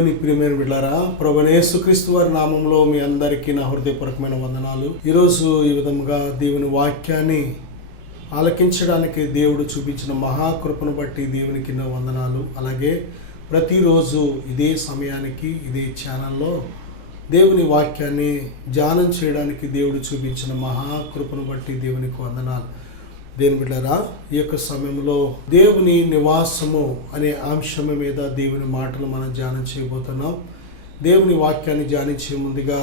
దేవుని ప్రియమైన బిడ్డలారా, ప్రభువైన యేసుక్రీస్తు వారి నామంలో మీ అందరికీ నా హృదయపూర్వకమైన వందనాలు. ఈరోజు ఈ విధముగా దేవుని వాక్యాన్ని ఆలకించడానికి దేవుడు చూపించిన మహాకృపను బట్టి దేవునికి నా వందనాలు. అలాగే ప్రతిరోజు ఇదే సమయానికి ఇదే ఛానల్లో దేవుని వాక్యాన్ని ధ్యానం చేయడానికి దేవుడు చూపించిన మహాకృపను బట్టి దేవునికి వందనాలు. దేవుని బిడ్డలారా, ఈ యొక్క సమయంలో దేవుని నివాసము అనే అంశం మీద దేవుని మాటలు మనం ధ్యానం చేయబోతున్నాం. దేవుని వాక్యాన్ని ధ్యానించే ముందుగా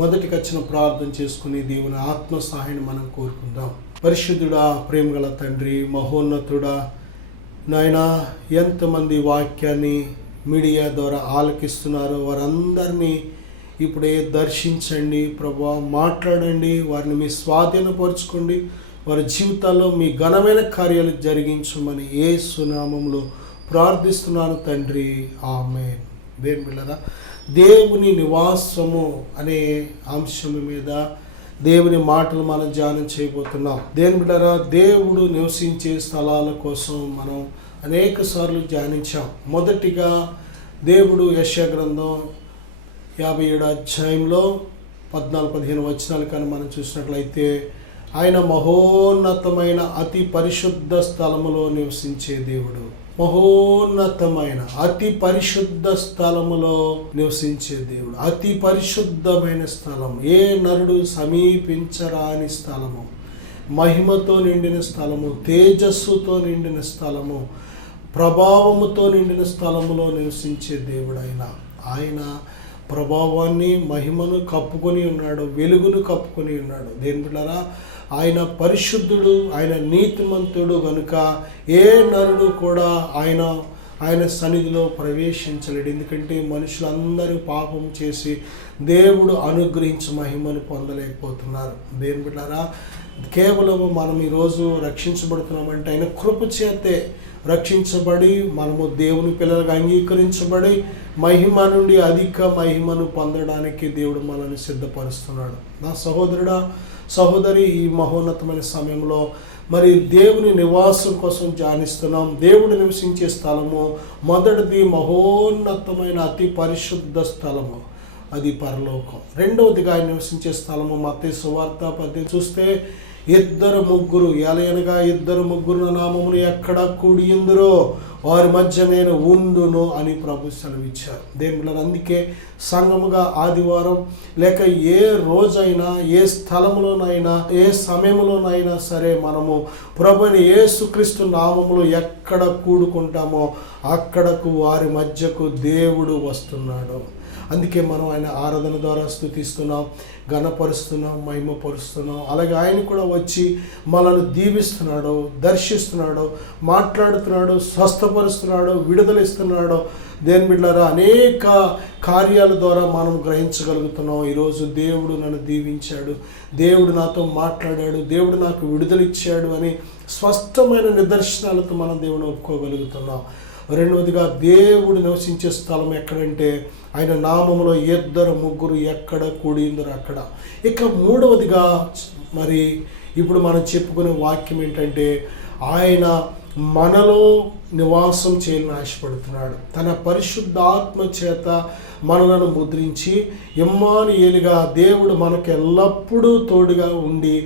మొదటికి వచ్చిన ప్రార్థన చేసుకుని దేవుని ఆత్మ సహాయాన్ని మనం కోరుకుందాం. పరిశుద్ధుడా, ప్రేమగల తండ్రి, మహోన్నతుడా, నాయనా, ఎంతమంది వాక్యాన్ని మీడియా ద్వారా ఆలకిస్తున్నారో వారందరినీ ఇప్పుడే దర్శించండి ప్రభువా, మాట్లాడండి, వారిని మీ స్వాధీనపరుచుకోండి, వారి జీవితాల్లో మీ ఘనమైన కార్యాలు జరిగించమని యేసు నామములో ప్రార్థిస్తున్నాను తండ్రి, ఆమేన్. దేవుని బిడ్డలారా, దేవుని నివాసము అనే అంశం మీద దేవుని మాటలు మనం ధ్యానం చేయబోతున్నాం. దేవుని బిడ్డలారా, దేవుడు నివసించే స్థలాల కోసం మనం అనేక సార్లు ధ్యానించాం. మొదటిగా దేవుడు యెషయా గ్రంథం 57వ అధ్యాయంలో 14-15 వచనాలు కానీ మనం చూసినట్లయితే, ఆయన మహోన్నతమైన అతి పరిశుద్ధ స్థలములో నివసించే దేవుడు. మహోన్నతమైన అతి పరిశుద్ధ స్థలములో నివసించే దేవుడు. అతి పరిశుద్ధమైన స్థలం, ఏ నరుడు సమీపించరాని స్థలము, మహిమతో నిండిన స్థలము, తేజస్సుతో నిండిన స్థలము, ప్రభావముతో నిండిన స్థలములో నివసించే దేవుడు. ఆయన ప్రభావాన్ని, మహిమను కప్పుకొని ఉన్నాడు, వెలుగును కప్పుకొని ఉన్నాడు. దేవుని బిడ్డలారా, ఆయన పరిశుద్ధుడు, ఆయన నీతిమంతుడు గనుక ఏ నరుడు కూడా ఆయన సన్నిధిలో ప్రవేశించలేడు. ఎందుకంటే మనుషులందరూ పాపం చేసి దేవుడు అనుగ్రహించి మహిమను పొందలేకపోతున్నారు. దేవుని బిడ్డలారా, కేవలం మనం ఈరోజు రక్షించబడుతున్నామంటే ఆయన కృప చేతే రక్షించబడి మనము దేవుని పిల్లలుగా అంగీకరించబడి మహిమ నుండి అధిక మహిమను పొందడానికి దేవుడు మనల్ని సిద్ధపరుస్తున్నాడు. నా సహోదరుడా, సహోదరి, ఈ మహోన్నతమైన సమయంలో మరి దేవుని నివాసం కోసం ధ్యానిస్తున్నాం. దేవుడు నివసించే స్థలము మొదటిది మహోన్నతమైన అతి పరిశుద్ధ స్థలము, అది పరలోకం. రెండవదిగా ఆయన నివసించే స్థలము మత్తయి సువార్త 10 చూస్తే, ఇద్దరు ముగ్గురు ఎలయనగా ఇద్దరు ముగ్గురు నా నామమును ఎక్కడ కూడి ఉందురో వారి మధ్య నేను ఉండును అని ప్రభు సెలవిచ్చారు. దేవుళ్ళని అందుకే సంఘముగా ఆదివారం లేక ఏ రోజైనా, ఏ స్థలంలోనైనా, ఏ సమయంలోనైనా సరే మనము ప్రభుని యేసుక్రీస్తు నామములో ఎక్కడ కూడుకుంటామో అక్కడకు వారి మధ్యకు దేవుడు వస్తున్నాడు. అందుకే మనం ఆయన ఆరాధన ద్వారా స్తుతిస్తున్నాం, ఘనపరుస్తున్నాం, మహిమపరుస్తున్నాం. అలాగే ఆయన కూడా వచ్చి మనల్ని దీవిస్తున్నాడు, దర్శిస్తున్నాడు, మాట్లాడుతున్నాడు, స్వస్థపరుస్తున్నాడు, విడుదల ఇస్తున్నాడు. దేవుని బిడ్డలారా, అనేక కార్యాల ద్వారా మనం గ్రహించగలుగుతున్నాం. ఈరోజు దేవుడు నన్ను దీవించాడు, దేవుడు నాతో మాట్లాడాడు, దేవుడు నాకు విడుదల ఇచ్చాడు అని స్పష్టమైన నిదర్శనాలతో మనం దేవుని ఒప్పుకోగలుగుతున్నాం. రెండవదిగా దేవుడు నివసించే స్థలం ఎక్కడంటే ఆయన నామములో ఇద్దరు ముగ్గురు ఎక్కడ కూడిందరు అక్కడ. ఇక మూడవదిగా మరి ఇప్పుడు మనం చెప్పుకునే వాక్యం ఏంటంటే, ఆయన మనలో నివాసం చేయాలని ఆశపడుతున్నాడు. తన పరిశుద్ధాత్మ చేత మనలను ముద్రించి ఇమ్మానుయేలుగా దేవుడు మనకు ఎల్లప్పుడూ తోడుగా ఉండి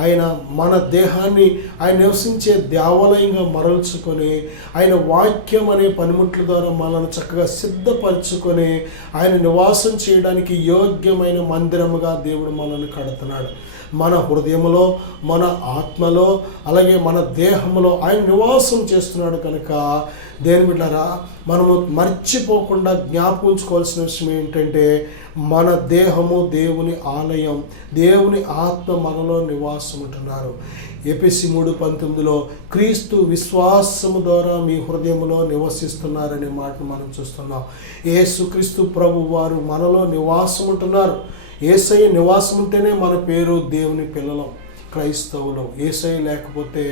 ఆయన మన దేహాన్ని ఆయన నివసించే దేవాలయంగా మరల్చుకొని ఆయన వాక్యం అనే పనిముట్ల ద్వారా మనల్ని చక్కగా సిద్ధపరచుకొని ఆయన నివాసం చేయడానికి యోగ్యమైన మందిరముగా దేవుడు మనల్ని కడుతున్నాడు. మన హృదయంలో, మన ఆత్మలో, అలాగే మన దేహంలో ఆయన నివాసం చేస్తున్నాడు. కనుక దేవుని బిడ్డలారా, మనము మర్చిపోకుండా జ్ఞాపకం ఉంచుకోవాల్సిన విషయం ఏంటంటే, మన దేహము దేవుని ఆలయం, దేవుని ఆత్మ మనలో నివాసం ఉంటున్నారు. ఎఫెసీ 3:19 క్రీస్తు విశ్వాసము ద్వారా మీ హృదయంలో నివసిస్తున్నారనే మాటను మనం చూస్తున్నాం. యేసుక్రీస్తు ప్రభు వారు మనలో నివాసం ఉంటున్నారు. యేసయ్య నివాసం ఉంటేనే మన పేరు దేవుని పిల్లలం, క్రైస్తవులు. యేసయ్య లేకపోతే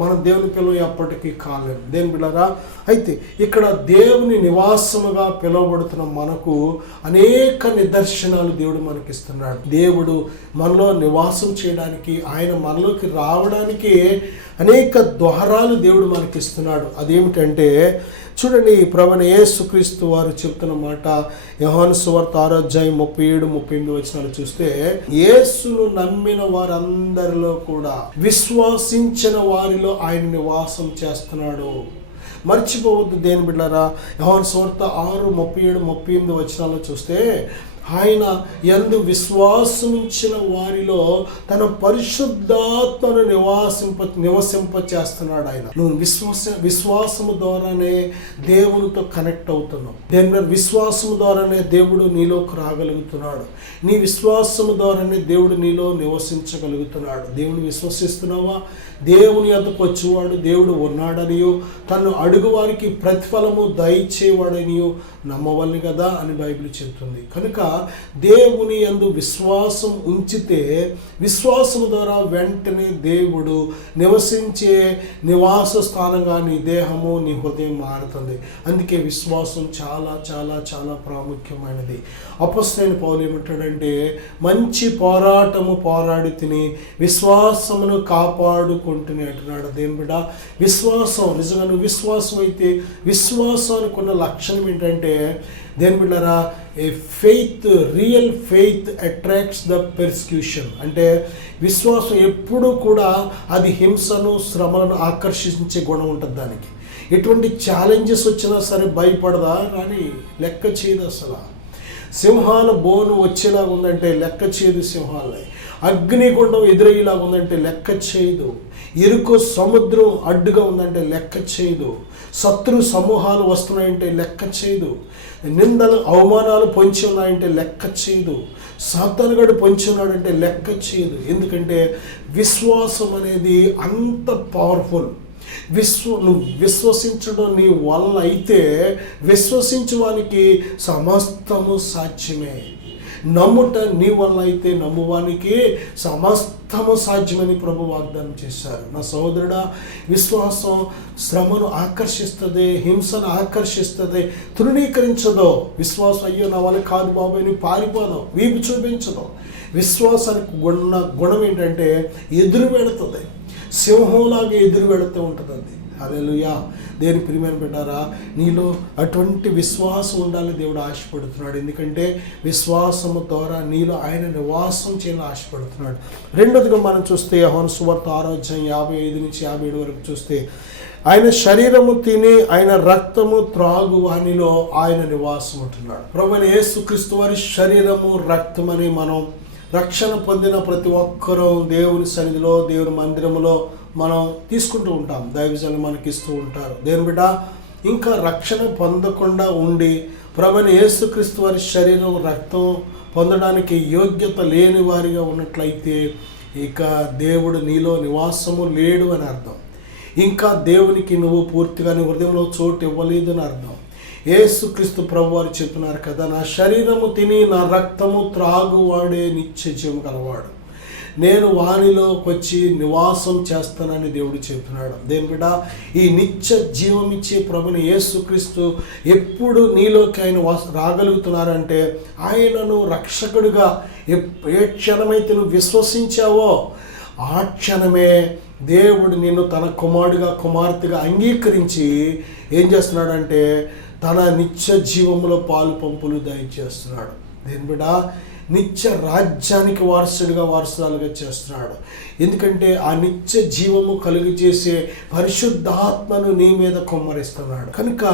మన దేవుని పిల్లలు ఎప్పటికీ కాలేం. దేవుని బిడ్డలారా, అయితే ఇక్కడ దేవుని నివాసముగా పిలువబడుతున్న మనకు అనేక నిదర్శనాలు దేవుడు మనకిస్తున్నాడు. దేవుడు మనలో నివాసం చేయడానికి, ఆయన మనలోకి రావడానికి అనేక ద్వారాలు దేవుడు మనకిస్తున్నాడు. అదేమిటంటే, చూడండి, ప్రభువైన యేసుక్రీస్తు వారు చెప్తున్న మాట యోహాను సువార్త 6:37-38 చూస్తే, యేసును నమ్మిన వారందరిలో కూడా విశ్వాసించిన వారిలో ఆయన నివాసం చేస్తున్నాడు. మర్చిపోవద్దు దేని బిడ్డలారా, యోహాను సువార్త 6:37-38 చూస్తే, ఆయన యందు విశ్వాసముంచిన వారిలో తన పరిశుద్ధాత్మను నివసింప చేస్తున్నాడు. ఆయన నువ్వు విశ్వాసము ద్వారానే దేవునితో కనెక్ట్ అవుతున్నావు. దేని విశ్వాసము ద్వారానే దేవుడు నీలోకి రాగలుగుతున్నాడు. నీ విశ్వాసము ద్వారానే దేవుడు నీలో నివసించగలుగుతున్నాడు. దేవుని విశ్వసిస్తున్నావా? దేవుని యొద్దకు వచ్చేవాడు దేవుడు ఉన్నాడనియో, తను అడుగు వారికి ప్రతిఫలము దయచేవాడనియో నమ్మవల్ని కదా అని బైబిల్ చెబుతుంది. కనుక దేవుని యందు విశ్వాసం ఉంచితే విశ్వాసము ద్వారా వెంటనే దేవుడు నివసించే నివాస స్థానంగా నీ దేహము నీ హృదయం మారుతుంది. అందుకే విశ్వాసం చాలా చాలా చాలా ప్రాముఖ్యమైనది. అపొస్తలుడైన పౌలు ఏమంటాడంటే, మంచి పోరాటము పోరాడి తిని విశ్వాసమును కాపాడుకుంటూనే అంటున్నాడు. దేని బిడ్డ, విశ్వాసం నిజంగా నువ్వు విశ్వాసం అయితే, విశ్వాసానికి ఉన్న లక్షణం ఏంటంటే దేని బిడ్డరా, ఏ faith, real faith attracts the persecution. అంటే విశ్వాసం ఎప్పుడూ కూడా అది హింసను శ్రమలను ఆకర్షించే గుణం ఉంటుంది దానికి. ఎటువంటి ఛాలెంజెస్ వచ్చినా సరే భయపడదా రాని లెక్క చేయదు. అసలు సింహాల బోను వచ్చేలాగా ఉందంటే లెక్క చేయదు సింహాలని. అగ్నిగుండం ఎదురయ్యేలాగా ఉందంటే లెక్క చేయదు. ఇరుకు సముద్రం అడ్డుగా ఉందంటే లెక్క చేయదు. శత్రు సమూహాలు వస్తున్నాయంటే లెక్క చేయదు. నిందలు అవమానాలు పొంచి ఉన్నాయంటే లెక్క చేయదు. సాతానుగాడు పొంచి ఉన్నాడంటే లెక్క చేయదు. ఎందుకంటే విశ్వాసం అనేది అంత పవర్ఫుల్. నువ్వు విశ్వసించడం నీ వల్ల అయితే విశ్వసించువానికి సమస్తము సాధ్యమే. నమ్ముట నీ వల్ల అయితే నమ్మువానికి సమస్తము సాధ్యమని ప్రభు వాగ్దానం చేశారు. నా సహోదరుడా, విశ్వాసం శ్రమను ఆకర్షిస్తుంది, హింసను ఆకర్షిస్తుంది, తృణీకరించదో. విశ్వాసం అయ్యో నా వల్ల కాదు బాబాయ్ అని పారిపోదాం, వీపు చూపించదు. విశ్వాసానికి గుణం ఏంటంటే ఎదురు పెడుతుంది, సింహంలాగా ఎదురు పెడుతూ ఉంటుంది. అది హల్లెలూయా. దేని ప్రియమైన బిడ్డారా, నీలో అటువంటి విశ్వాసం ఉండాలి దేవుడు ఆశపడుతున్నాడు. ఎందుకంటే విశ్వాసము ద్వారా నీలో ఆయన నివాసం చేయాలని ఆశపడుతున్నాడు. రెండోదిగా మనం చూస్తే యోహాను సువార్త 6:55-57 వరకు చూస్తే, ఆయన శరీరము తిని ఆయన రక్తము త్రాగు వానిలో ఆయన నివాసం ఉంటున్నాడు. ప్రభువైన యేసుక్రీస్తు వారి శరీరము రక్తమని మనం రక్షణ పొందిన ప్రతి ఒక్కరూ దేవుని సన్నిధిలో దేవుని మందిరములో మనం తీసుకుంటూ ఉంటాం. దైవజనులు మనకి ఇస్తూ ఉంటారు. దేని బిడ్డ, ఇంకా రక్షణ పొందకుండా ఉండి ప్రభువైన యేసుక్రీస్తు వారి శరీరం రక్తం పొందడానికి యోగ్యత లేని వారిగా ఉన్నట్లయితే ఇక దేవుడు నీలో నివాసము లేడు అని అర్థం. ఇంకా దేవునికి నువ్వు పూర్తిగా నీ హృదయంలో చోటు ఇవ్వలేదు అని అర్థం. యేసుక్రీస్తు ప్రభు వారు చెప్తున్నారు కదా, నా శరీరము తిని నా రక్తము త్రాగువాడే నిత్య జీవం గలవాడు, నేను వానిలోకి వచ్చి నివాసం చేస్తానని దేవుడు చెప్తున్నాడు. దేని బిడ్డ, ఈ నిత్య జీవం ఇచ్చే ప్రభుని యేసుక్రీస్తు ఎప్పుడు నీలోకి ఆయన రాగలుగుతున్నారంటే, ఆయనను రక్షకుడిగా ఏ క్షణమైతే నువ్వు విశ్వసించావో ఆ క్షణమే దేవుడు నిన్ను తన కుమారుడిగా కుమార్తెగా అంగీకరించి ఏం చేస్తున్నాడంటే తన నిత్య జీవములో పాలు పంపులు దయచేస్తున్నాడు. దేని బిడ్డ, నిత్య రాజ్యానికి వారసురాలుగా చేస్తున్నాడు. ఎందుకంటే ఆ నిత్య జీవము కలుగు చేసే పరిశుద్ధాత్మను నీ మీద కుమ్మరిస్తున్నాడు. కనుక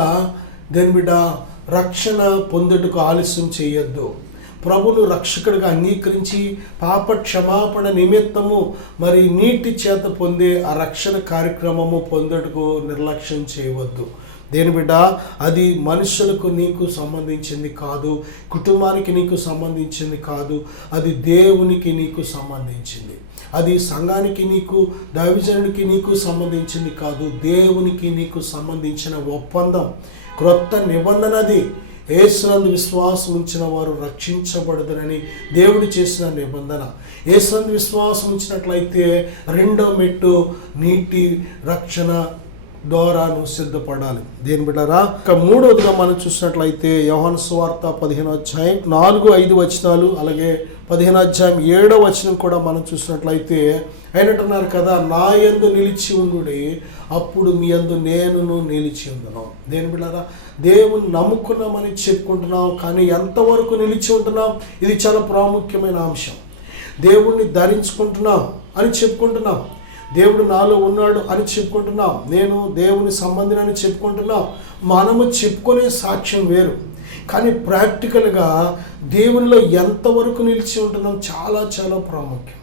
దేని బిడ్డ, రక్షణ పొందుటకు ఆలస్యం చేయొద్దు. ప్రభును రక్షకుడిగా అంగీకరించి పాప క్షమాపణ నిమిత్తము మరి నీటి చేత పొందే ఆ రక్షణ కార్యక్రమము పొందుటకు నిర్లక్ష్యం చేయవద్దు. దేని బిడ్డ, అది మనుషులకు నీకు సంబంధించింది కాదు, కుటుంబానికి నీకు సంబంధించింది కాదు, అది దేవునికి నీకు సంబంధించింది. అది సంఘానికి నీకు దైవజనుడికి నీకు సంబంధించింది కాదు, దేవునికి నీకు సంబంధించిన ఒప్పందం, క్రొత్త నిబంధనది. యేసునందు విశ్వాసం ఉంచిన వారు రక్షించబడదునని దేవుడు చేసిన నిబంధన. యేసునందు విశ్వాసం ఉంచినట్లయితే రెండో మెట్టు నీటి రక్షణ ద్వారా నువ్వు సిద్ధపడాలి. దేని బిడ్డరా, ఇక మూడవదిగా మనం చూసినట్లయితే యోహాను సువార్త 15 అధ్యాయం 4-5 వచనాలు అలాగే 15వ అధ్యాయం 7వ వచనం కూడా మనం చూసినట్లయితే ఆయనంటున్నారు కదా, నా యందు నిలిచి ఉండుడి, అప్పుడు మీ యందు నేనును నిలిచి ఉండును. దేని బిడ్డారా, దేవుని నమ్ముకున్నామని చెప్పుకుంటున్నాం, కానీ ఎంతవరకు నిలిచి ఉంటున్నాం? ఇది చాలా ప్రాముఖ్యమైన అంశం. దేవుణ్ణి ధరించుకుంటున్నాం అని చెప్పుకుంటున్నాం, దేవుడు నాలో ఉన్నాడు అని చెప్పుకుంటున్నాం, నేను దేవుని సంబంధిని చెప్పుకుంటున్నాం. మనము చెప్పుకునే సాక్ష్యం వేరు, కానీ ప్రాక్టికల్గా దేవునిలో ఎంతవరకు నిలిచి ఉంటున్నాం చాలా చాలా ప్రాముఖ్యం.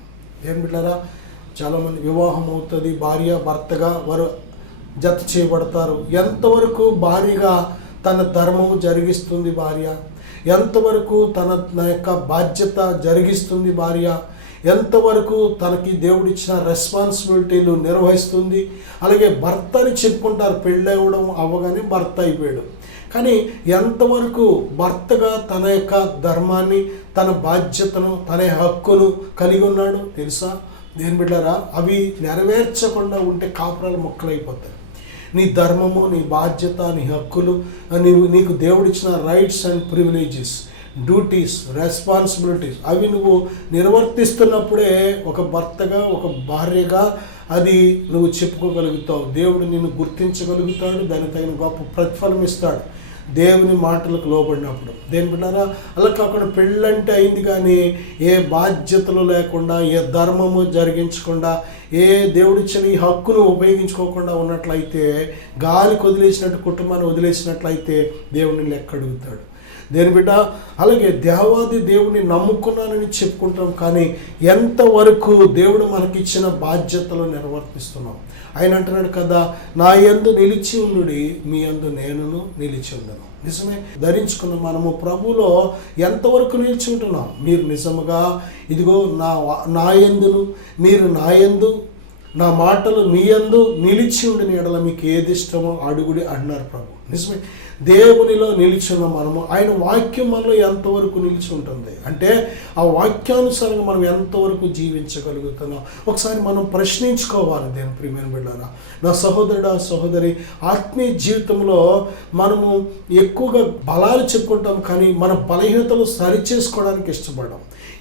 ఏం బిడ్డారా, చాలామంది వివాహం అవుతుంది, భార్య భర్తగా వారు జత చేయబడతారు. ఎంతవరకు భార్యగా తన ధర్మము జరిగిస్తుంది భార్య, ఎంతవరకు తన యొక్క బాధ్యత జరిగిస్తుంది భార్య, ఎంతవరకు తనకి దేవుడిచ్చిన రెస్పాన్సిబిలిటీలు నిర్వహిస్తుంది. అలాగే భర్త అని చెప్పుకుంటారు, పెళ్ళి అవ్వగానే భర్త అయిపోయాడు, కానీ ఎంతవరకు భర్తగా తన యొక్క ధర్మాన్ని, తన బాధ్యతను, తన హక్కును కలిగి ఉన్నాడు తెలుసా? దేని బిడ్డారా, అవి నెరవేర్చకుండా ఉంటే కాపురాలు మొక్కలైపోతాయి. నీ ధర్మము, నీ బాధ్యత, నీ హక్కులు, నీకు దేవుడిచ్చిన rights and privileges, duties, responsibilities అవి నువ్వు నిర్వర్తిస్తున్నప్పుడే ఒక భర్తగా, ఒక భార్యగా అది నువ్వు చెప్పుకోగలుగుతావు. దేవుడు నిన్ను గుర్తించగలుగుతాడు, దానికి తగిన గొప్ప ప్రతిఫలం ఇస్తాడు దేవుని మాటలకు లోబడినప్పుడు. దేని బిడ్డారా, అలా కాకుండా పెళ్ళంటే అయింది కానీ ఏ బాధ్యతలు లేకుండా, ఏ ధర్మము జరిగించకుండా, ఏ దేవుడిచ్చిన ఈ హక్కును ఉపయోగించుకోకుండా ఉన్నట్లయితే, గాలికి వదిలేసినట్టు కుటుంబాన్ని వదిలేసినట్లయితే దేవుని లెక్క అడుగుతాడు. దేని బిడ్డ, అలాగే దేవాది దేవుని నమ్ముకున్నానని చెప్పుకుంటాం, కానీ ఎంతవరకు దేవుడు మనకిచ్చిన బాధ్యతలు నిర్వర్తిస్తున్నాం? ఆయన అంటున్నాడు కదా, నా యందు నిలిచి ఉండుడి, మీ యందు నేనును నిలిచి ఉండను. నిజమే, ధరించుకున్న మనము ప్రభువులో ఎంతవరకు నిలిచి ఉంటున్నాం? మీరు నిజముగా ఇదిగో నా యందును, మీరు నా యందు, నా మాటలు మీ యందు నిలిచి ఉండిన ఎడల మీకు ఏది ఇష్టమో అడుగుడి అన్నారు ప్రభు. నిజమే, దేవునిలో నిలిచిన మనము, ఆయన వాక్యం మనలో ఎంతవరకు నిలిచి ఉంటుంది అంటే ఆ వాక్యానుసారంగా మనం ఎంతవరకు జీవించగలుగుతున్నాం ఒకసారి మనం ప్రశ్నించుకోవాలి. దేని ప్రియమైన బిడ్డారా, నా సహోదరుడా సహోదరి, ఆత్మీయ జీవితంలో మనము ఎక్కువగా బలాలు చెప్పుకుంటాం, కానీ మన బలహీనతలు సరిచేసుకోవడానికి ఇష్టపడం.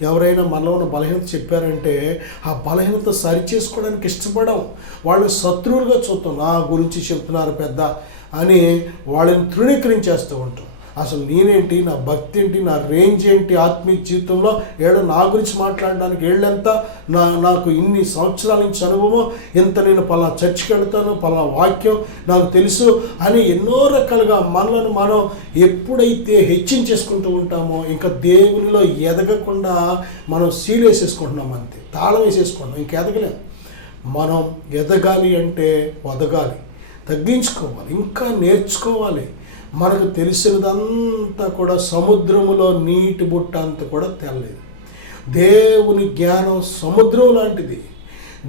ఎవరైనా మనలో ఉన్న బలహీనత చెప్పారంటే ఆ బలహీనత సరిచేసుకోవడానికి ఇష్టపడం. వాళ్ళు శత్రువులుగా చూస్తాం, నా గురించి చెప్తున్నారు పెద్ద అని వాళ్ళని తృణీకరించేస్తూ ఉంటాం. అసలు నేనేంటి, నా భక్తి ఏంటి, నా రేంజ్ ఏంటి ఆత్మీయ జీవితంలో, నా గురించి మాట్లాడడానికి ఏళ్ళెంత, నాకు ఇన్ని సంవత్సరాల నుంచి అనుభవం, ఇంత నేను పలానా చర్చికి వెళ్తాను, పలానా వాక్యం నాకు తెలుసు అని ఎన్నో రకాలుగా మనలను మనం ఎప్పుడైతే హెచ్చించేసుకుంటూ ఉంటామో ఇంకా దేవునిలో ఎదగకుండా మనం సీల్ వేసేసుకుంటున్నాం, అంతే తాళం వేసేసుకుంటున్నాం, ఇంకెదగలేం. మనం ఎదగాలి అంటే వదగాలి, తగ్గించుకోవాలి, ఇంకా నేర్చుకోవాలి. మనకు తెలిసినదంతా కూడా సముద్రములో నీటి బుట్ట అంత కూడా తెల్లలేదు. దేవుని జ్ఞానం సముద్రం లాంటిది,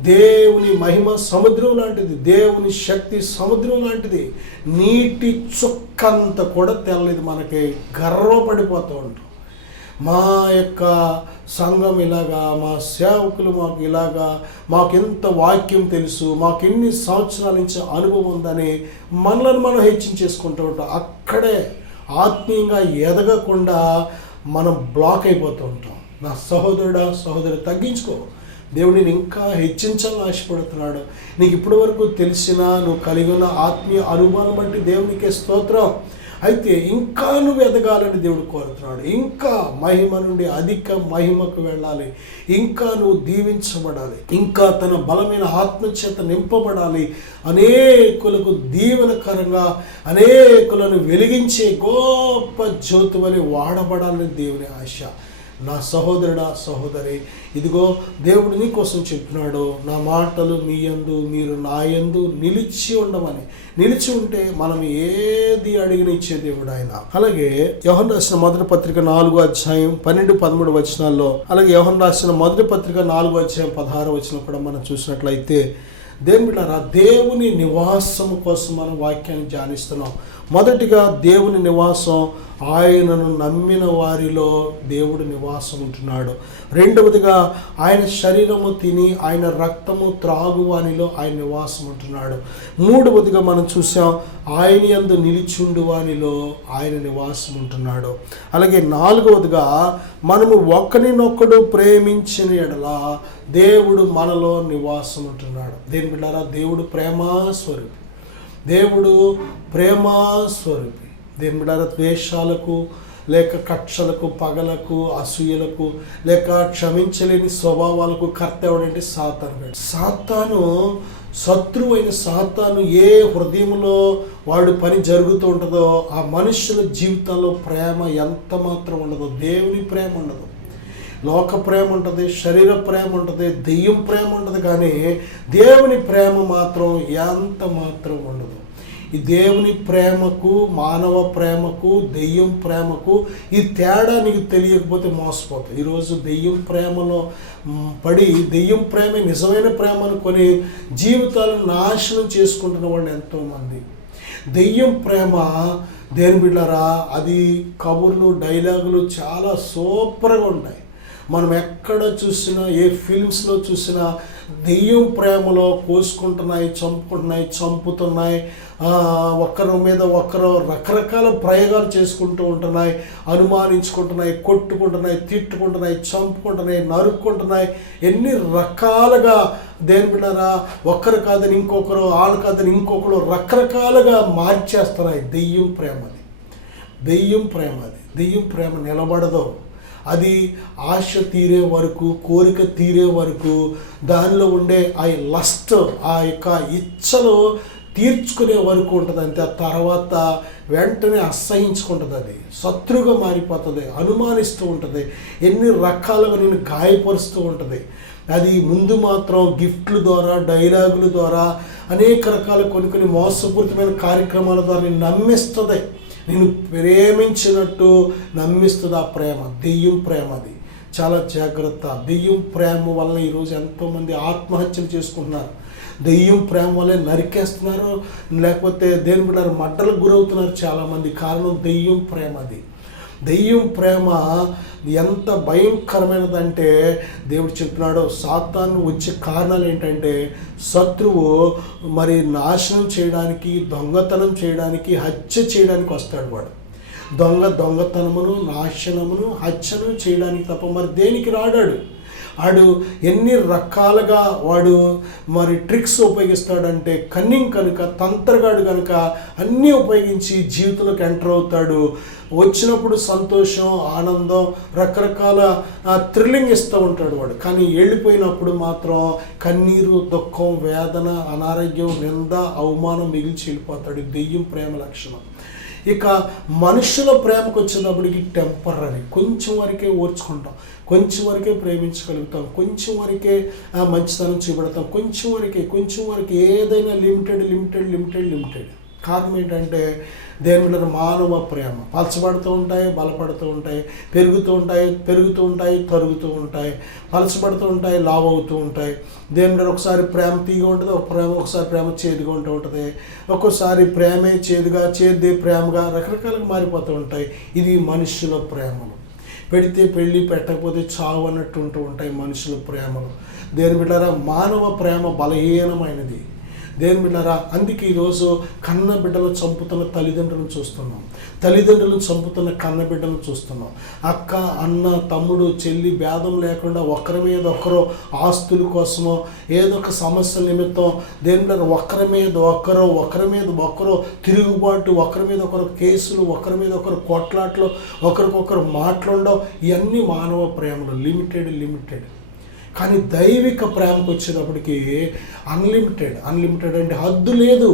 దేవుని మహిమ సముద్రం లాంటిది, దేవుని శక్తి సముద్రం లాంటిది. నీటి చుక్కంత కూడా తెల్లలేదు. మనకి గర్వపడిపోతూ ఉంటాం, మా యొక్క సంఘం ఇలాగా, మా సేవకులు మాకు ఇలాగా, మాకెంత వాక్యం తెలుసు, మాకెన్ని సంవత్సరాల నుంచి అనుభవం ఉందని మనలను మనం హెచ్చించేసుకుంటూ ఉంటాం. అక్కడే ఆత్మీయంగా ఎదగకుండా మనం బ్లాక్ అయిపోతూ ఉంటాం. నా సహోదరుడా సహోదరి, తగ్గించుకో. దేవుడిని ఇంకా హెచ్చించాలని ఆశపడుతున్నాడు. నీకు ఇప్పటి వరకు తెలిసిన, నువ్వు కలిగి ఉన్న ఆత్మీయ అనుభవాన్ని బట్టి దేవునికే స్తోత్రం. అయితే ఇంకా నువ్వు ఎదగాలని దేవుడు కోరుతున్నాడు. ఇంకా మహిమ నుండి అధిక మహిమకు వెళ్ళాలి, ఇంకా నువ్వు దీవించబడాలి, ఇంకా తన బలమైన ఆత్మచేత నింపబడాలి, అనేకులకు దీవెనకరంగా అనేకులను వెలిగించే గొప్ప జ్యోతివని వాడబడాలని దేవుని ఆశ. నా సహోదరుడా సహోదరి, ఇదిగో దేవుడు నీ కోసం చెప్తున్నాడు, నా మాటలు మీ యందు, మీరు నా యందు నిలిచి ఉండమని. నిలిచి ఉంటే మనం ఏది అడిగిన ఇచ్చే దేవుడు ఆయన. అలాగే యోహన్ రాసిన మొదటి పత్రిక 4వ అధ్యాయం 12-13 వచనాల్లో, అలాగే యోహన్ రాసిన మొదటి పత్రిక 4వ అధ్యాయం 16 వచనం కూడా మనం చూసినట్లయితే, దేవుని బిడ్డలారా, దేవుని నివాసము కోసం మనం వాక్యాన్ని ధ్యానిస్తున్నాం. మొదటిగా దేవుని నివాసం, ఆయనను నమ్మిన వారిలో దేవుడు నివాసం ఉంటున్నాడు. రెండవదిగా ఆయన శరీరము తిని ఆయన రక్తము త్రాగు వానిలో ఆయన నివాసం ఉంటున్నాడు. మూడవదిగా మనం చూసాం, ఆయన యందు నిలిచుండు వానిలో ఆయన నివాసం ఉంటున్నాడు. అలాగే నాలుగవదిగా మనము ఒకరినొకడు ప్రేమించిన ఎడల దేవుడు మనలో నివాసం ఉంటున్నాడు. దేని బిడ్డారా, దేవుడు ప్రేమాస్వరూపి. దేవుడు ప్రేమాస్వరూపి. దేని బిడ్డారా, ద్వేషాలకు లేక కక్షలకు, పగలకు, అసూయలకు లేక క్షమించలేని స్వభావాలకు కర్త ఎవడంటే సాతాను. సాతాను, శత్రువు అయిన సాతాను ఏ హృదయంలో వాడు పని జరుగుతూ ఉంటుందో ఆ మనుషుల జీవితంలో ప్రేమ ఎంత మాత్రం ఉండదు. దేవుని ప్రేమ ఉండదు, లోక ప్రేమ ఉంటుంది, శరీర ప్రేమ ఉంటుంది, దెయ్యం ప్రేమ ఉంటుంది, కానీ దేవుని ప్రేమ మాత్రం ఎంత మాత్రం ఉండదు. ఈ దేవుని ప్రేమకు, మానవ ప్రేమకు, దెయ్యం ప్రేమకు ఈ తేడా నీకు తెలియకపోతే మోసపోతావు. ఈరోజు దెయ్యం ప్రేమలో పడి దెయ్యం ప్రేమే నిజమైన ప్రేమ అనుకొని జీవితాలను నాశనం చేసుకుంటున్న వాళ్ళు ఎంతోమంది. దెయ్యం ప్రేమ దేని బిడ్డారా, అది కబుర్లు, డైలాగులు చాలా సూపర్గా ఉంటాయి. మనం ఎక్కడ చూసినా, ఏ ఫిల్మ్స్లో చూసినా దెయ్యం ప్రేమలో కోసుకుంటున్నాయి, చంపుకుంటున్నాయి, చంపుతున్నాయి, ఒకరి మీద ఒకరు రకరకాల ప్రయోగాలు చేసుకుంటూ ఉంటున్నాయి, అనుమానించుకుంటున్నాయి, కొట్టుకుంటున్నాయి, తిట్టుకుంటున్నాయి, చంపుకుంటున్నాయి, నరుక్కుంటున్నాయి. ఎన్ని రకాలుగా దేని బిడ్డారా, ఒక్కరు కాదని ఇంకొకరు, వాళ్ళు కాదని ఇంకొకరు రకరకాలుగా మార్చేస్తున్నాయి. దెయ్యం ప్రేమది, దెయ్యం ప్రేమది. దెయ్యం ప్రేమ నిలబడదు. అది ఆశ తీరే వరకు, కోరిక తీరే వరకు, దానిలో ఉండే ఆ లస్ట్, ఆ యొక్క ఇచ్చలు తీర్చుకునే వరకు ఉంటుంది. అంతే. ఆ తర్వాత వెంటనే అసహించుకుంటుంది, అది శత్రువుగా మారిపోతుంది, అనుమానిస్తూ ఉంటుంది, ఎన్ని రకాలుగా నేను గాయపరుస్తూ ఉంటుంది. అది ముందు మాత్రం గిఫ్ట్ల ద్వారా, డైలాగుల ద్వారా, అనేక రకాల కొన్ని మోసపూరితమైన కార్యక్రమాల ద్వారా నేను నమ్మిస్తుంది, నేను ప్రేమించినట్టు నమ్మిస్తుంది ఆ ప్రేమ. దెయ్యం ప్రేమ అది. చాలా జాగ్రత్త. దెయ్యం ప్రేమ వల్ల ఈరోజు ఎంతోమంది ఆత్మహత్యలు చేసుకుంటున్నారు. దెయ్యం ప్రేమ వల్లే నరికేస్తున్నారు, లేకపోతే దేని బిడ్డారు మడ్డలకు గురవుతున్నారు చాలామంది. కారణం దెయ్యం ప్రేమ అది. దెయ్యం ప్రేమ ఎంత భయంకరమైనదంటే దేవుడు చెప్తున్నాడు, సాతాను వచ్చే కారణాలు ఏంటంటే శత్రువు మరి నాశనం చేయడానికి, దొంగతనం చేయడానికి, హత్య చేయడానికి వస్తాడు. వాడు దొంగతనమును, నాశనమును, హత్యను చేయడానికి తప్ప మరి దేనికి రాడాడు. వాడు ఎన్ని రకాలుగా వాడు మరి ట్రిక్స్ ఉపయోగిస్తాడంటే, కన్నింగ్ కనుక, తంత్రగాడు కనుక అన్నీ ఉపయోగించి జీవితంలోకి ఎంటర్ అవుతాడు. వచ్చినప్పుడు సంతోషం, ఆనందం, రకరకాల థ్రిల్లింగ్ ఇస్తూ ఉంటాడు వాడు. కానీ వెళ్ళిపోయినప్పుడు మాత్రం కన్నీరు, దుఃఖం, వేదన, అనారోగ్యం, నింద, అవమానం మిగిల్చి వెళ్ళిపోతాడు. దెయ్యం ప్రేమ లక్షణం. ఇక మనుషుల ప్రేమకు వచ్చినప్పటికి టెంపరరీ, కొంచెం వరకే ఓర్చుకుంటాం, కొంచెం వరకే ప్రేమించగలుగుతాం, కొంచెం వరకే మంచితనం చూపెడతాం, కొంచెం వరకే ఏదైనా లిమిటెడ్. కారణం ఏంటంటే దేని మీద మానవ ప్రేమ పలచబడుతూ ఉంటాయి, బలపడుతూ ఉంటాయి, పెరుగుతూ ఉంటాయి, తరుగుతూ ఉంటాయి, పలచబడుతూ ఉంటాయి, లావ్ అవుతూ ఉంటాయి. దేని మీద ఒకసారి ప్రేమ తీగా ఉంటుంది, ఒకసారి ప్రేమ చేదుగా ఉంటూ ఉంటుంది, ఒక్కోసారి ప్రేమే చేదుగా, చేదే ప్రేమగా రకరకాలుగా మారిపోతూ ఉంటాయి. ఇది మనుషుల ప్రేమలు. పెడితే పెళ్ళి, పెట్టకపోతే చావు అన్నట్టు ఉంటూ ఉంటాయి మనుషుల ప్రేమలు. దేని బిడ్డారా, మానవ ప్రేమ బలహీనమైనది. దేని బిడ్డారా, అందుకే ఈరోజు కన్న బిడ్డలు చంపుతున్న తల్లిదండ్రులను చూస్తున్నాం, తల్లిదండ్రులను చంపుతున్న కన్న బిడ్డలను చూస్తున్నాం. అక్క, అన్న, తమ్ముడు, చెల్లి భేదం లేకుండా ఒకరి మీద ఒకరు ఆస్తుల కోసమో ఏదో ఒక సమస్యల నిమిత్తం దేని బిడ్డారా ఒకరి మీద ఒకరు తిరుగుబాటు, ఒకరి మీద ఒకరు కేసులు, ఒకరి మీద ఒకరు కొట్లాట్లు, ఒకరికొకరు మాట్లాడడం, ఇవన్నీ మానవ ప్రేమలు. లిమిటెడ్. కానీ దైవిక ప్రేమకు వచ్చేటప్పటికి అన్లిమిటెడ్ అంటే హద్దు లేదు.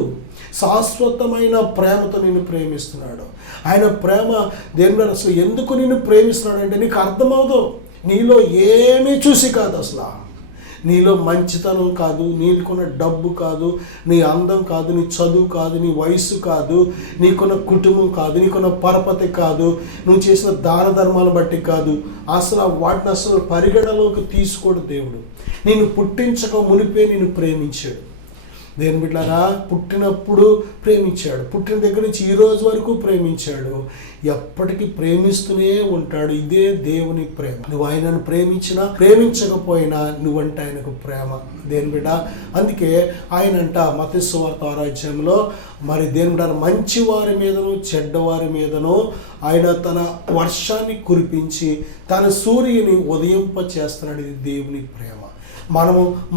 శాశ్వతమైన ప్రేమతో నిన్ను ప్రేమిస్తున్నాడు. ఆయన ప్రేమ దేని మీద అసలు ఎందుకు నిన్ను ప్రేమిస్తున్నాడు అంటే నీకు అర్థమవుదు. నీలో ఏమీ చూసి కాదు, అసలు నీలో మంచితనం కాదు, నీకున్న డబ్బు కాదు, నీ అందం కాదు, నీ చదువు కాదు, నీ వయసు కాదు, నీకున్న కుటుంబం కాదు, నీకున్న పరపతి కాదు, నువ్వు చేసిన దాన ధర్మాలను బట్టి కాదు. అసలు వాటిని అసలు పరిగణలోకి తీసుకోడు దేవుడు. నిన్ను పుట్టించక మునిపే నిన్ను ప్రేమించాడు. దేని బిడ్డలారా, పుట్టినప్పుడు ప్రేమించాడు, పుట్టిన దగ్గర నుంచి ఈ రోజు వరకు ప్రేమించాడు, ఎప్పటికీ ప్రేమిస్తూనే ఉంటాడు. ఇదే దేవుని ప్రేమ. నువ్వు ఆయనను ప్రేమించినా ప్రేమించకపోయినా నువ్వంటే ఆయనకు ప్రేమ. దేని బిడ్డ, అందుకే ఆయన అంట మత్తయి సువార్త 6వ అధ్యాయంలో మరి దేని బిడ్డ, మంచి వారి మీదను చెడ్డవారి మీదను ఆయన తన వర్షాన్ని కురిపించి తన సూర్యుని ఉదయింప చేస్తున్నాడు. ఇది దేవుని ప్రేమ.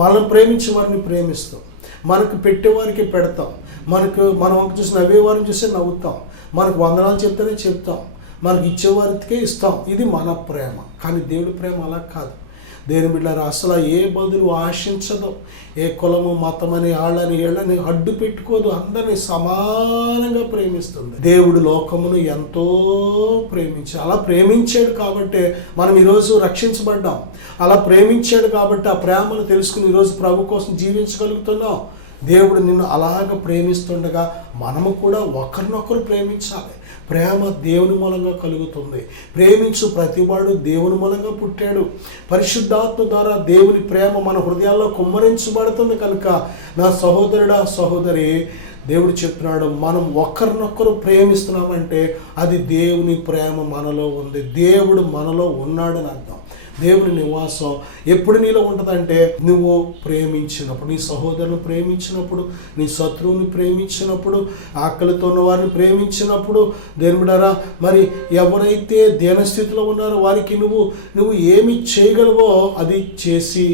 మనం ప్రేమించే వారిని ప్రేమిస్తాం, మనకు పెట్టేవారికి పెడతాం, మనం చూసి నవ్వేవారిని చూసి నవ్వుతాం, మనకు వందనాలు చెప్తేనే చెప్తాం, మనకు ఇచ్చేవారికే ఇస్తాం. ఇది మన ప్రేమ. కానీ దేవుడి ప్రేమ అలా కాదు. దేని బిడ్డలారా, అసలు ఏ బదులు ఆశించదు, ఏ కులము మతమని ఏళ్ళని అడ్డు పెట్టుకోదు, అందరినీ సమానంగా ప్రేమిస్తుంది. దేవుడు లోకమును ఎంతో ప్రేమించాడు. అలా ప్రేమించాడు కాబట్టి మనం ఈరోజు రక్షించబడ్డాం. అలా ప్రేమించాడు కాబట్టి ఆ ప్రేమను తెలుసుకుని ఈరోజు ప్రభు కోసం జీవించగలుగుతున్నాం. దేవుడు నిన్ను అలాగ ప్రేమిస్తుండగా మనము కూడా ఒకరినొకరు ప్రేమించాలి. ప్రేమ దేవుని మూలంగా కలుగుతుంది. ప్రేమించు ప్రతివాడు దేవుని మూలంగా పుట్టాడు. పరిశుద్ధాత్మ ద్వారా దేవుని ప్రేమ మన హృదయాల్లో కుమ్మరించబడుతుంది. కనుక నా సహోదరుడా, సహోదరి, దేవుడు చెప్తున్నాడు, మనం ఒకరినొకరు ప్రేమిస్తున్నామంటే అది దేవుని ప్రేమ మనలో ఉంది. దేవుడు మనలో ఉన్నాడని అర్థం. దేవుని నివాసం ఎప్పుడు నీలో ఉంటుందంటే నువ్వు ప్రేమించినప్పుడు, నీ సహోదరుని ప్రేమించినప్పుడు, నీ శత్రువుని ప్రేమించినప్పుడు, ఆకలితో ఉన్న వారిని ప్రేమించినప్పుడు. దేవుడారా, మరి ఎవరైతే దీనస్థితిలో ఉన్నారో వారికి నువ్వు ఏమి చేయగలవో అది చేసి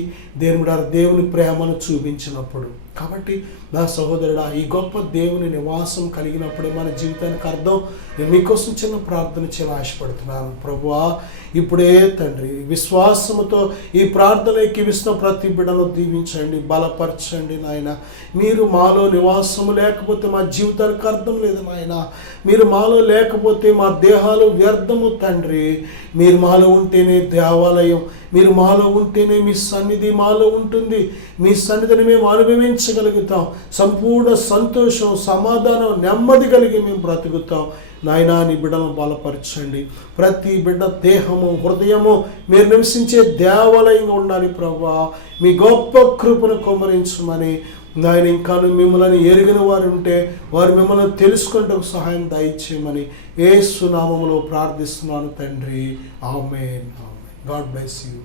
దేవుడారా దేవుని ప్రేమను చూపించినప్పుడు. కాబట్టి నా సహోదరుడా, ఈ గొప్ప దేవుని నివాసం కలిగినప్పుడే మన జీవితానికి అర్థం. నేను మీకోసం చిన్న ప్రార్థన చేయాలని ఆశపడుతున్నాను. ప్రభువా, ఇప్పుడే తండ్రి విశ్వాసముతో ఈ ప్రార్థన ఎక్కివిస్తున్న ప్రతి బిడ్డను దీవించండి, బలపరచండి నాయన. మీరు మాలో నివాసము లేకపోతే మా జీవితానికి అర్థం లేదు నాయన. మీరు మాలో లేకపోతే మా దేహాలు వ్యర్థము తండ్రి. మీరు మాలో ఉంటేనే దేవాలయం, మీరు మాలో ఉంటేనే మీ సన్నిధి మాలో ఉంటుంది. మీ సన్నిధిని మేము అనుభవించగలుగుతాం. సంపూర్ణ సంతోషం, సమాధానం, నెమ్మది కలిగి మేము బ్రతుకుతాం. నాయనా, నీ బిడ్డలను బలపరచండి. ప్రతి బిడ్డ దేహము, హృదయము మీరు నివసించే దేవాలయంగా ఉండాలి ప్రభువా. మీ గొప్ప కృపను కుమ్మరించమని నాయన, ఇంకా మిమ్మల్ని ఎరిగిన వారు ఉంటే వారు మిమ్మల్ని తెలుసుకుంటూ సహాయం దయచేయమని యేసు నామములో ప్రార్థిస్తున్నాను తండ్రి. ఆమేన్. God bless you.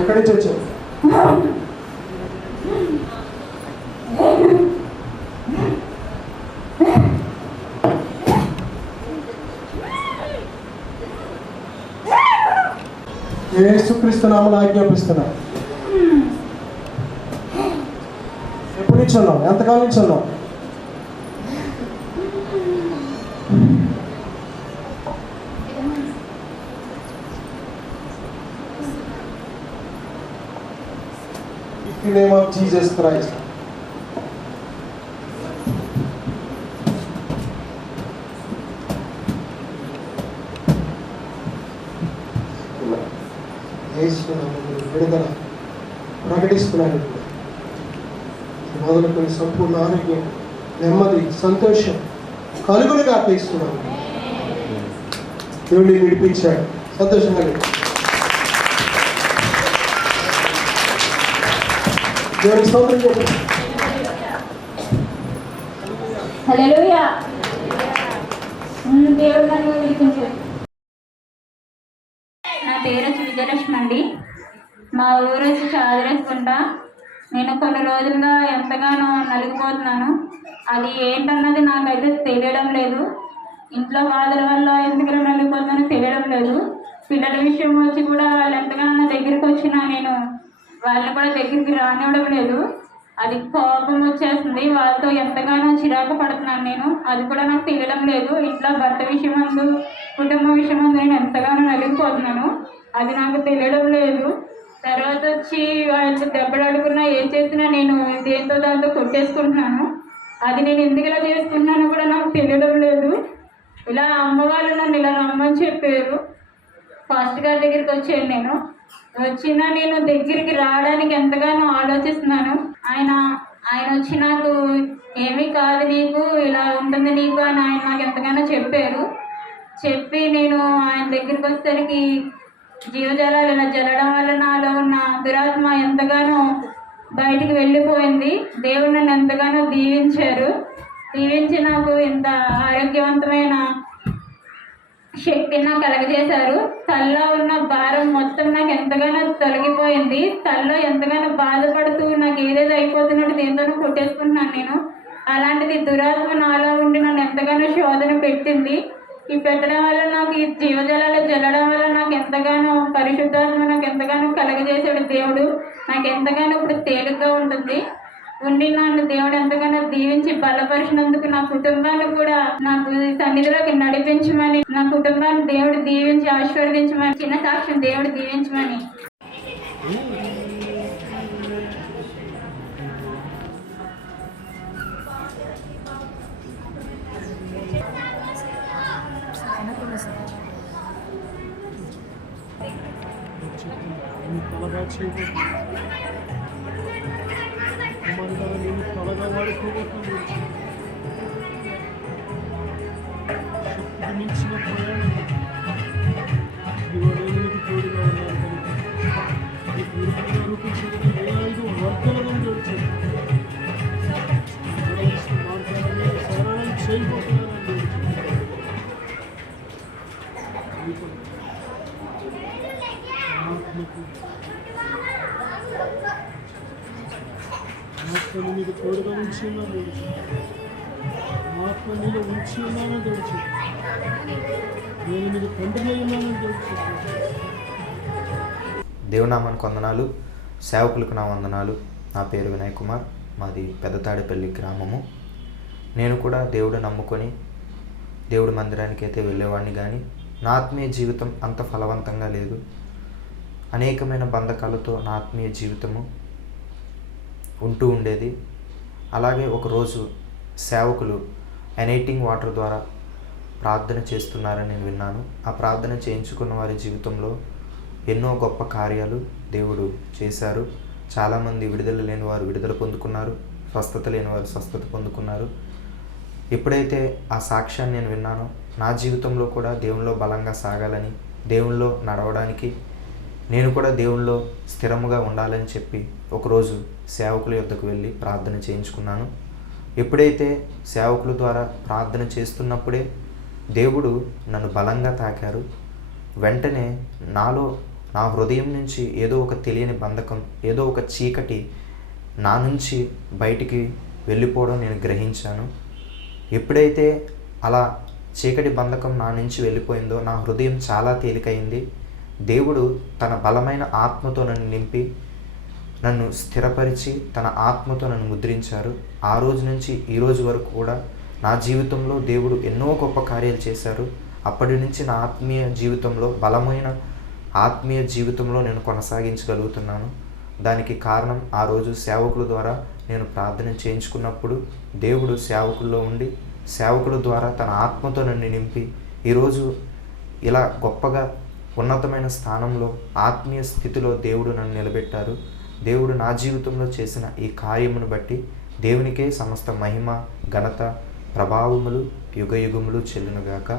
ఎక్కడి నుంచి వచ్చావు? యేసుక్రీస్తు నామమున ఆజ్ఞాపిస్తున్నా. ఎప్పటి నుంచి ఉన్నావు? ఎంతకాలం నుంచి ఉన్నావు? In the name of Jesus Christ. విడుదల ప్రకటిస్తున్నాను. మొదలుకొని సంపూర్ణ ఆరోగ్యం, నెమ్మది, సంతోషం కలుగులుగా అర్పిస్తున్నాను. దేవుడిని విడిపించాడు. సంతోషంగా దేవుడికి స్తోత్రం చెప్పండి. హల్లెలూయా. దేవుడు నన్ను విడిపించాడు. నా పేరు విజయలక్ష్మి అండి. మా ఊరు వచ్చి చాదిరేసుకుంటా. నేను కొన్ని రోజులుగా ఎంతగానో నలిగిపోతున్నాను. అది ఏంటన్నది నాకైతే తెలియడం లేదు. ఇంట్లో బాధల వల్ల ఎందుకు నలిగిపోతున్నానో తెలియడం లేదు. పిల్లల విషయం వచ్చి కూడా వాళ్ళు ఎంతగానో నా దగ్గరికి వచ్చినా నేను వాళ్ళని కూడా దగ్గరికి రానివ్వడం లేదు. అది కోపం వచ్చేస్తుంది. వాళ్ళతో ఎంతగానో చిరాకు పడుతున్నాను నేను. అది కూడా నాకు తెలియడం లేదు. ఇంట్లో భర్త విషయం అందు, కుటుంబ విషయం అందు నేను ఎంతగానో నలిగిపోతున్నాను. అది నాకు తెలియడం లేదు. తర్వాత వచ్చి వాళ్ళతో దెబ్బలాడుకున్నా ఏం చేసినా నేను దేంతో దాంతో కొట్టేసుకుంటున్నాను. అది నేను ఎందుకు ఇలా చేసుకుంటున్నానో కూడా నాకు తెలియడం లేదు. ఇలా అమ్మ వాళ్ళు నన్ను ఇలా రమ్మని చెప్పారు. ఫాస్ట్ గారి దగ్గరికి వచ్చాను. వచ్చినా నేను దగ్గరికి రావడానికి ఎంతగానో ఆలోచిస్తున్నాను. ఆయన వచ్చి నాకు ఏమీ కాదు, నీకు ఇలా ఉంటుంది నీకు అని ఆయన నాకు ఎంతగానో చెప్పారు. చెప్పి నేను ఆయన దగ్గరికి వచ్చేసరికి జీవజలాలు ఇలా జల్లడం వల్ల నాలో ఉన్న దురాత్మ ఎంతగానో బయటికి వెళ్ళిపోయింది. దేవుడు నన్ను ఎంతగానో దీవించి నాకు ఇంత ఆరోగ్యవంతమైన శక్తిని నాకు కలగజేశారు. తలలో ఉన్న భారం మొత్తం నాకు ఎంతగానో తొలగిపోయింది. తలలో ఎంతగానో బాధపడుతూ నాకు ఏదేదో అయిపోతున్నట్టు దేంతోనూ కొట్టేసుకుంటున్నాను నేను. అలాంటిది దురాత్మ నాలో ఉండి నన్ను ఎంతగానో శోధన పెట్టింది. ఈ పెట్టడం వల్ల నాకు ఈ జీవజలాలు జల్లడం వల్ల నాకు ఎంతగానో పరిశుద్ధాత్మ నాకు ఎంతగానో కలగజేశాడు దేవుడు. నాకు ఎంతగానో ఇప్పుడు తేలిగ్గా ఉంటుంది. ఉండి నన్ను దేవుడు ఎంతగానో దీవించి బలపరిచినందుకు నా కుటుంబాన్ని కూడా నాకు సన్నిధిలోకి నడిపించమని, నా కుటుంబాన్ని దేవుడు దీవించి ఆశీర్వదించమని, చిన్న సాక్ష్యం దేవుడు దీవించమని. త్వరగా వాడుకోబోతుంది. శక్తికి మించిన ప్రయాణం ఇవాళకి తోడుగా ఉన్నారు కనుక ఈ పూర్వంగా రూపించిన 5 వర్గాలను గడిచారు. మార్గాన్ని సరళం చేయబోతున్నారని ఆత్మను నీకు తోడుగా ఉంచి ఉన్నాను. ఆత్మ నీలో ఉంచి ఉన్నానని తెలుసు. నేను నీకు తండ్రిలో ఉన్నానని తెలుసు. దేవునామానికి వందనాలు, సేవకులకు నా వందనాలు. నా పేరు వినయ్ కుమార్, మాది పెద్దతాడిపల్లి గ్రామము. నేను కూడా దేవుడు నమ్ముకొని దేవుడి మందిరానికి అయితే వెళ్ళేవాడిని, కానీ నా ఆత్మీయ జీవితం అంత ఫలవంతంగా లేదు. అనేకమైన బంధకాలతో నా ఆత్మీయ జీవితము ఉంటూ ఉండేది. అలాగే ఒకరోజు సేవకులు ఎనైటింగ్ వాటర్ ద్వారా ప్రార్థన చేస్తున్నారని నేను విన్నాను. ఆ ప్రార్థన చేయించుకున్న వారి జీవితంలో ఎన్నో గొప్ప కార్యాలు దేవుడు చేశారు. చాలామంది విడుదల లేని వారు విడుదల పొందుకున్నారు, స్వస్థత లేని వారు స్వస్థత పొందుకున్నారు. ఎప్పుడైతే ఆ సాక్ష్యాన్ని నేను విన్నానో నా జీవితంలో కూడా దేవునిలో బలంగా సాగాలని, దేవునిలో నడవడానికి, నేను కూడా దేవునిలో స్థిరముగా ఉండాలని చెప్పి ఒకరోజు సేవకుల యొద్దకు వెళ్ళి ప్రార్థన చేయించుకున్నాను. ఎప్పుడైతే సేవకుల ద్వారా ప్రార్థన చేస్తున్నప్పుడే దేవుడు నన్ను బలంగా తాకారు. వెంటనే నాలో, నా హృదయం నుంచి ఏదో ఒక తెలియని బంధకం, ఏదో ఒక చీకటి నా నుంచి బయటికి వెళ్ళిపోవడం నేను గ్రహించాను. ఎప్పుడైతే అలా చీకటి బంధకం నా నుంచి వెళ్ళిపోయిందో నా హృదయం చాలా తేలికైంది. దేవుడు తన బలమైన ఆత్మతో నన్ను నింపి నన్ను స్థిరపరిచి తన ఆత్మతో నన్ను ముద్రించారు. ఆ రోజు నుంచి ఈ రోజు వరకు కూడా నా జీవితంలో దేవుడు ఎన్నో గొప్ప కార్యాలు చేశారు. అప్పటి నుంచి నా ఆత్మీయ జీవితంలో బలమైన ఆత్మీయ జీవితంలో నేను కొనసాగించగలుగుతున్నాను. దానికి కారణం ఆ రోజు సేవకుల ద్వారా నేను ప్రార్థన చేయించుకున్నప్పుడు దేవుడు సేవకుల్లో ఉండి సేవకుల ద్వారా తన ఆత్మతో నన్ను నింపి ఈరోజు ఇలా గొప్పగా ఉన్నతమైన స్థానంలో ఆత్మీయ స్థితిలో దేవుడు నన్ను నిలబెట్టారు. దేవుడు నా జీవితంలో చేసిన ఈ కార్యమును బట్టి దేవునికే సమస్త మహిమ, ఘనత, ప్రభావములు యుగయుగములు చెల్లునుగాక.